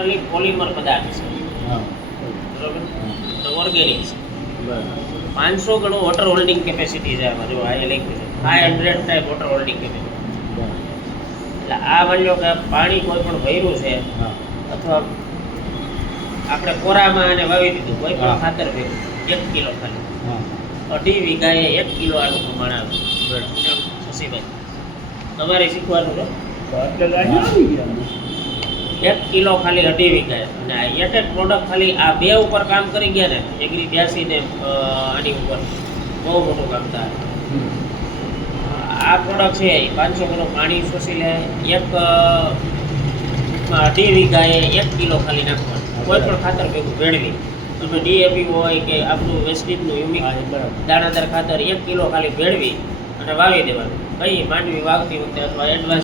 Totally polymer પદાર્થ છે, હા બરોબર, તો ઓર્ગેનિક છે. બરાબર 500 ગણું વોટર હોલ્ડિંગ કેપેસિટી છે આમાં. જો આ એ લખ્યું છે 500 ટાઈપ વોટર હોલ્ડિંગ કેપેસિટી. બરાબર એટલે આ માની લો કે પાણી કોઈ પણ ભર્યું છે હા અથવા આપણે કોરામાં અને વાવી દીધું કોઈ પણ હા. ખાતર ભર્યું 1 કિલો ખાલી હા 2.5 વીઘાએ 1 કિલો આનું પ્રમાણ આવે. બરાબર શશીભાઈ તમારે શીખવાનું છે. એટલે લાઈન આવી ગયા 1 કિલો ખાલી 2.5 વીઘાએ, અને આ એક એક પ્રોડક્ટ ખાલી આ બે ઉપર કામ કરી ગયા ને એગ્રી 82 ને આની ઉપર બહુ મોટું કામ થાય. આ પ્રોડક્ટ છે એ 500 કિલો પાણી શોષી લે. એક 2.5 વીઘાએ 1 કિલો ખાલી નાખવાનું, કોઈ પણ ખાતર ભેગું ભેળવી. તમે ડીએપી હોય કે આપણું વેસ્ટેજનું યુમિક હા, એ બરાબર. દાણાદાર ખાતર 1 કિલો ખાલી ભેળવી અને વાવી દેવાનું. કઈ માંડવી વાવતી વખતે અથવા એડવાન્સ